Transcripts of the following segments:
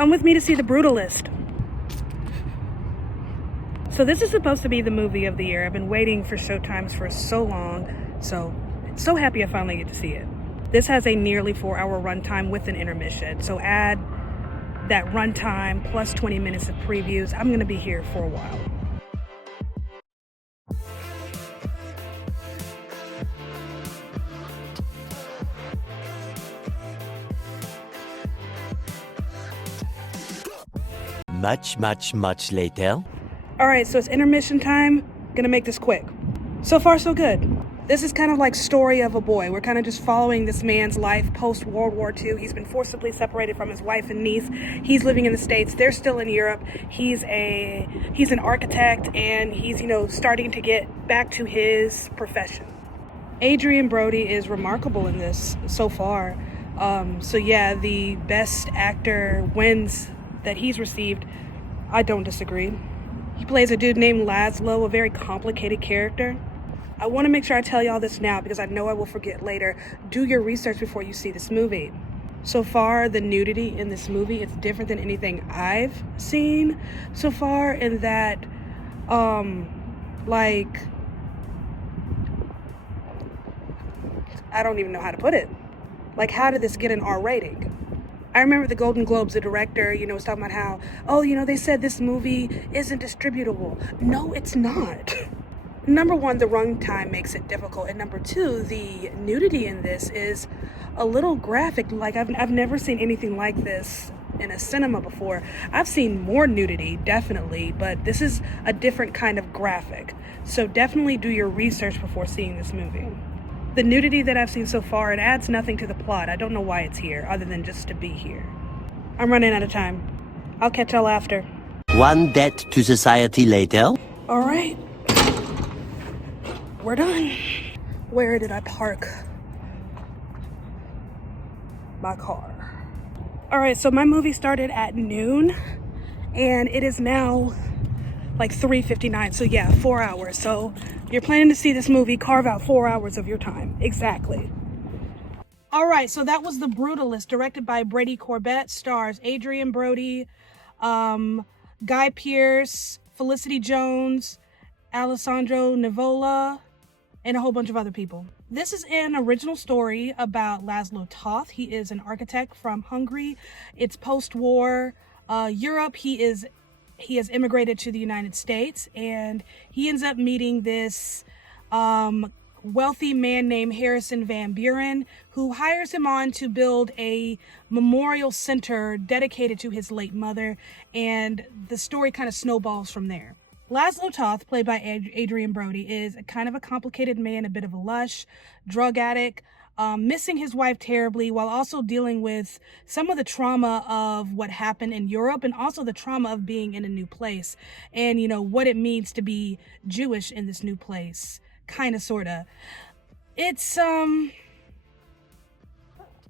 Come with me to see The Brutalist. So this is supposed to be the movie of the year. I've been waiting for showtimes for so long, so happy I finally get to see it. This has a nearly 4-hour runtime with an intermission. So add that runtime plus 20 minutes of previews. I'm gonna be here for a while. Much later. All right, so it's intermission time. Gonna make this quick. So far, so good. This is kind of like Story of a Boy. We're kind of just following this man's life post-World War II. He's been forcibly separated from his wife and niece. He's living in the States. They're still in Europe. He's an architect, and he's, starting to get back to his profession. Adrien Brody is remarkable in this so far. The best actor wins that he's received. I don't disagree. He plays a dude named Laszlo, a very complicated character. I want to make sure I tell y'all this now because I know I will forget later. Do your research before you see this movie. So far, the nudity in this movie is different than anything I've seen so far, in that, I don't even know how to put it. Like, how did this get an R rating? I remember the Golden Globes, the director, was talking about how, they said this movie isn't distributable. No, it's not. Number one, the runtime makes it difficult. And number two, the nudity in this is a little graphic. Like, I've never seen anything like this in a cinema before. I've seen more nudity, definitely, but this is a different kind of graphic. So definitely do your research before seeing this movie. The nudity that I've seen so far, it adds nothing to the plot. I don't know why it's here, other than just to be here. I'm running out of time. I'll catch y'all after. One debt to society later. All right. We're done. Where did I park my car? All right, so my movie started at noon, and it is now like 3:59. So yeah, 4 hours. So you're planning to see this movie, carve out 4 hours of your time. Exactly. All right, so that was The Brutalist, directed by Brady Corbett, stars Adrien Brody, Guy Pearce, Felicity Jones, Alessandro Nivola, and a whole bunch of other people. This is an original story about Laszlo Toth. He is an architect from Hungary. It's post-war Europe. He has immigrated to the United States, and he ends up meeting this wealthy man named Harrison Van Buren, who hires him on to build a memorial center dedicated to his late mother, and the story kind of snowballs from there. Laszlo Toth, played by Adrien Brody, is kind of a complicated man, a bit of a lush, drug addict, missing his wife terribly, while also dealing with some of the trauma of what happened in Europe, and also the trauma of being in a new place, and what it means to be Jewish in this new place, kind of, sort of. It's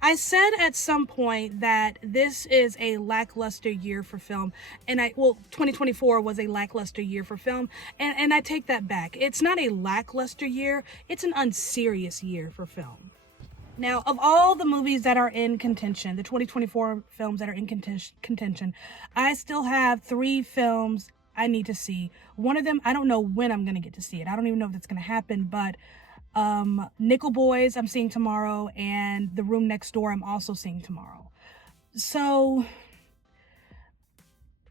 I said at some point that this is a lackluster year for film, and 2024 was a lackluster year for film, and I take that back. It's not a lackluster year, it's an unserious year for film. Now, of all the movies that are in contention, the 2024 films that are in contention, I still have 3 films I need to see. One of them, I don't know when I'm going to get to see it. I don't even know if that's going to happen, but Nickel Boys I'm seeing tomorrow, and The Room Next Door I'm also seeing tomorrow. So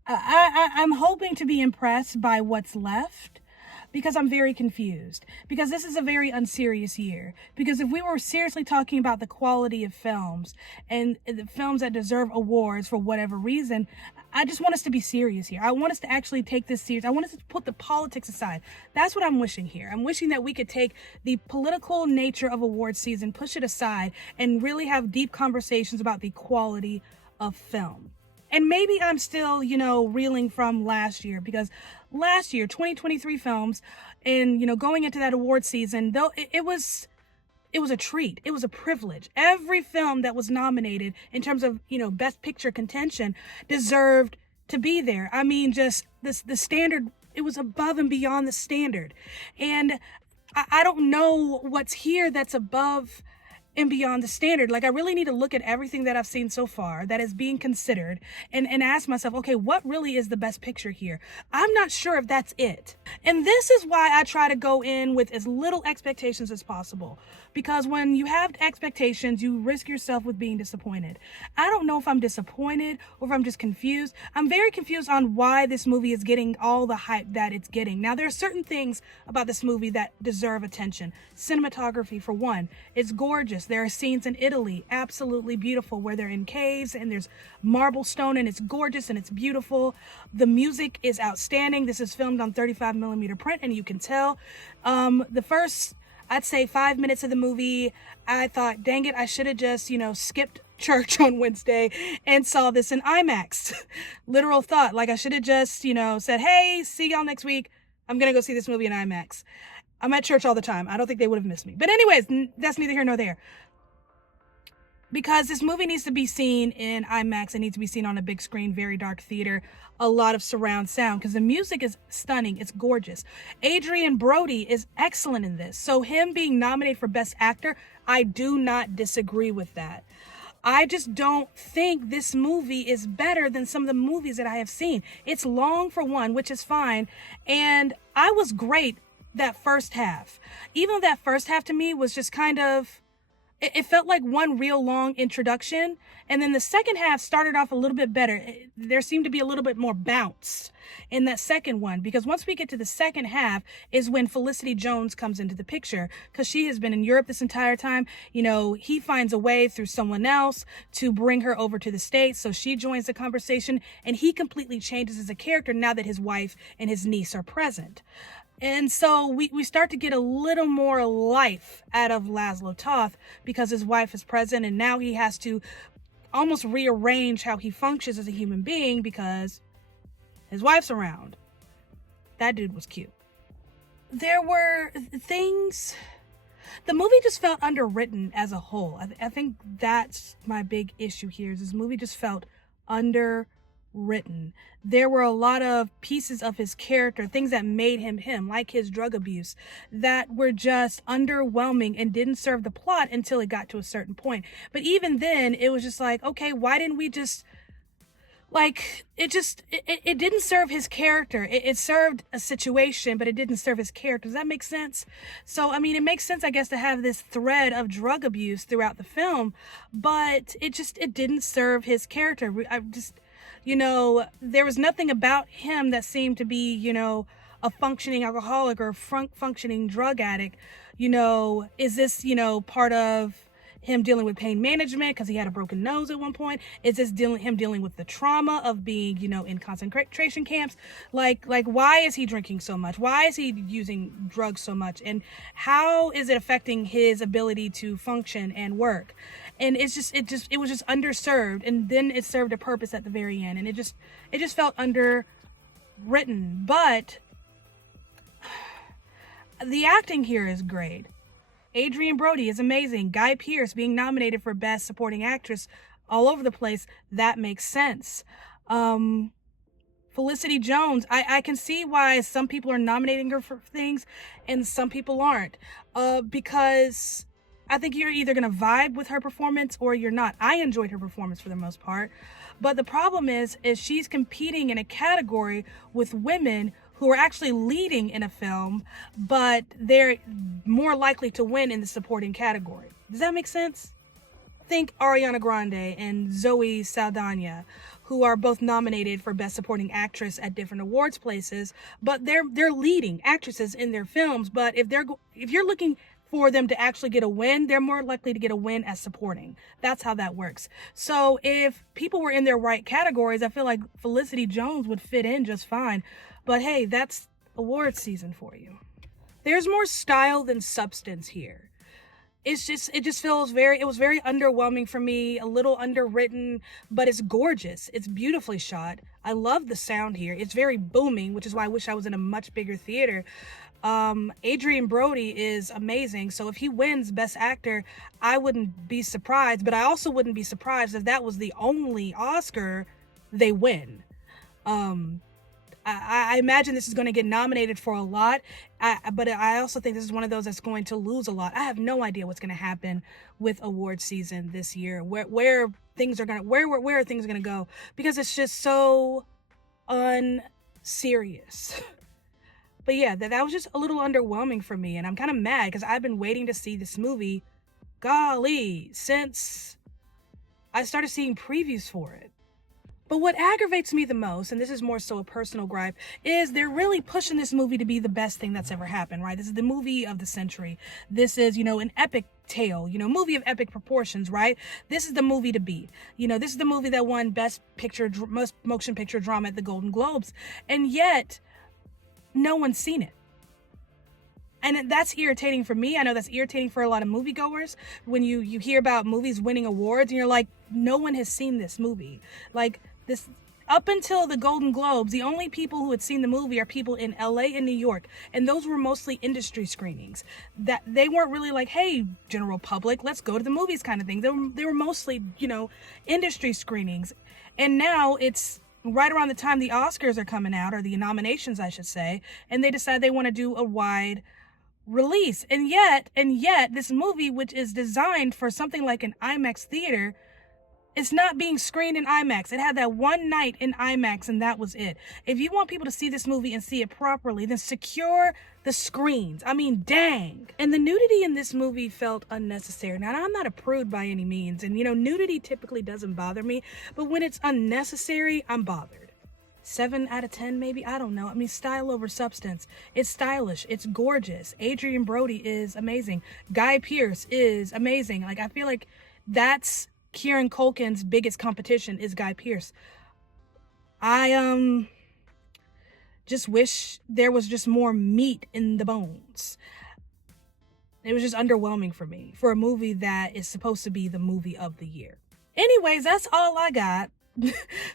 I'm hoping to be impressed by what's left, because I'm very confused, because this is a very unserious year. Because if we were seriously talking about the quality of films and the films that deserve awards for whatever reason, I just want us to be serious here. I want us to actually take this serious. I want us to put the politics aside. That's what I'm wishing here. I'm wishing that we could take the political nature of award season, push it aside, and really have deep conversations about the quality of film. And maybe I'm still, reeling from last year, because last year, 2023 films, and, going into that award season, though it was a treat. It was a privilege. Every film that was nominated in terms of, Best Picture contention deserved to be there. I mean, just the standard, it was above and beyond the standard. And I don't know what's here that's above and beyond the standard. Like, I really need to look at everything that I've seen so far that is being considered and ask myself, okay, what really is the best picture here? I'm not sure if that's it. And this is why I try to go in with as little expectations as possible. Because when you have expectations, you risk yourself with being disappointed. I don't know if I'm disappointed or if I'm just confused. I'm very confused on why this movie is getting all the hype that it's getting. Now, there are certain things about this movie that deserve attention. Cinematography, for one. It's gorgeous. There are scenes in Italy, absolutely beautiful, where they're in caves and there's marble stone, and it's gorgeous and it's beautiful. The music is outstanding. This is filmed on 35mm print, and you can tell. The first, I'd say, 5 minutes of the movie, I thought, dang it, I should have just, skipped church on Wednesday and saw this in IMAX. Literal thought. Like, I should have just, said, hey, see y'all next week. I'm going to go see this movie in IMAX. I'm at church all the time. I don't think they would have missed me. But anyways, that's neither here nor there. Because this movie needs to be seen in IMAX. It needs to be seen on a big screen, very dark theater, a lot of surround sound, because the music is stunning. It's gorgeous. Adrien Brody is excellent in this. So him being nominated for Best Actor, I do not disagree with that. I just don't think this movie is better than some of the movies that I have seen. It's long, for one, which is fine. And I was great that first half. Even though that first half to me was just kind of... It felt like one real long introduction, and then the second half started off a little bit better. There seemed to be a little bit more bounce in that second one, because once we get to the second half is when Felicity Jones comes into the picture, because she has been in Europe this entire time. He finds a way through someone else to bring her over to the States, so she joins the conversation, and he completely changes as a character now that his wife and his niece are present. And so we start to get a little more life out of Laszlo Toth, because his wife is present, and now he has to almost rearrange how he functions as a human being because his wife's around. That dude was cute. There were things... The movie just felt underwritten as a whole. I think that's my big issue here, is this movie just felt underwritten. There were a lot of pieces of his character, things that made him him, like his drug abuse, that were just underwhelming and didn't serve the plot until it got to a certain point. But even then, it was just like, okay, why didn't we just... Like, it didn't serve his character. It served a situation, but it didn't serve his character. Does that make sense? So, I mean, it makes sense, I guess, to have this thread of drug abuse throughout the film, but it didn't serve his character. There was nothing about him that seemed to be, a functioning alcoholic or a functioning drug addict. Is this, part of him dealing with pain management because he had a broken nose at one point? Is this him dealing with the trauma of being, in concentration camps? Like, why is he drinking so much? Why is he using drugs so much? And how is it affecting his ability to function and work? And it was just underserved, and then it served a purpose at the very end, and it just felt underwritten. But the acting here is great. Adrien Brody is amazing. Guy Pearce being nominated for Best Supporting Actress all over the place, that makes sense. Felicity Jones, I can see why some people are nominating her for things and some people aren't. Because I think you're either going to vibe with her performance or you're not. I enjoyed her performance for the most part. But the problem is she's competing in a category with women who are actually leading in a film, but they're more likely to win in the supporting category. Does that make sense? Think Ariana Grande and Zoe Saldana, who are both nominated for Best Supporting Actress at different awards places, but they're leading actresses in their films. But if you're looking for them to actually get a win, they're more likely to get a win as supporting. That's how that works. So if people were in their right categories, I feel like Felicity Jones would fit in just fine. But hey, that's awards season for you. There's more style than substance here. It was very underwhelming for me, a little underwritten, but it's gorgeous. It's beautifully shot. I love the sound here. It's very booming, which is why I wish I was in a much bigger theater. Adrien Brody is amazing. So if he wins Best Actor, I wouldn't be surprised, but I also wouldn't be surprised if that was the only Oscar they win. I imagine this is going to get nominated for a lot, but I also think this is one of those that's going to lose a lot. I have no idea what's going to happen with award season this year, where things are going to, where things are going to go, because it's just so unserious. But yeah, that was just a little underwhelming for me, and I'm kind of mad because I've been waiting to see this movie, golly, since I started seeing previews for it. But what aggravates me the most, and this is more so a personal gripe, is they're really pushing this movie to be the best thing that's ever happened, right? This is the movie of the century. This is, an epic tale, movie of epic proportions, right? This is the movie to beat. This is the movie that won Best Picture, most motion picture drama at the Golden Globes. And yet, no one's seen it. And that's irritating for me. I know that's irritating for a lot of moviegoers when you hear about movies winning awards and you're like, no one has seen this movie. Like, this, up until the Golden Globes, the only people who had seen the movie are people in LA and New York. And those were mostly industry screenings. That they weren't really like, hey, general public, let's go to the movies kind of thing. They were mostly, industry screenings. And now it's right around the time the Oscars are coming out, or the nominations, I should say, and they decide they want to do a wide release. And yet, this movie, which is designed for something like an IMAX theater, it's not being screened in IMAX. It had that one night in IMAX, and that was it. If you want people to see this movie and see it properly, then secure the screens. I mean, dang. And the nudity in this movie felt unnecessary. Now, I'm not a prude by any means, and nudity typically doesn't bother me, but when it's unnecessary, I'm bothered. 7 out of 10, maybe? I don't know. I mean, style over substance. It's stylish. It's gorgeous. Adrian Brody is amazing. Guy Pearce is amazing. Like, I feel like that's Kieran Culkin's biggest competition is Guy Pearce. I just wish there was just more meat in the bones. It was just underwhelming for me for a movie that is supposed to be the movie of the year. Anyways, that's all I got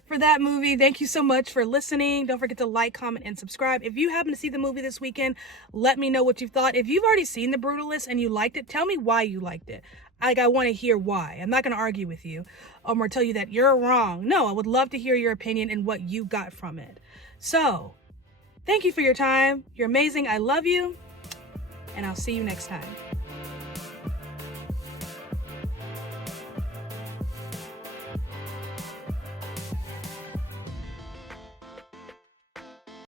for that movie. Thank you so much for listening. Don't forget to like, comment, and subscribe. If you happen to see the movie this weekend, let me know what you thought. If you've already seen The Brutalist and you liked it, tell me why you liked it. I want to hear why. I'm not going to argue with you or tell you that you're wrong. No, I would love to hear your opinion and what you got from it. So, thank you for your time. You're amazing. I love you. And I'll see you next time.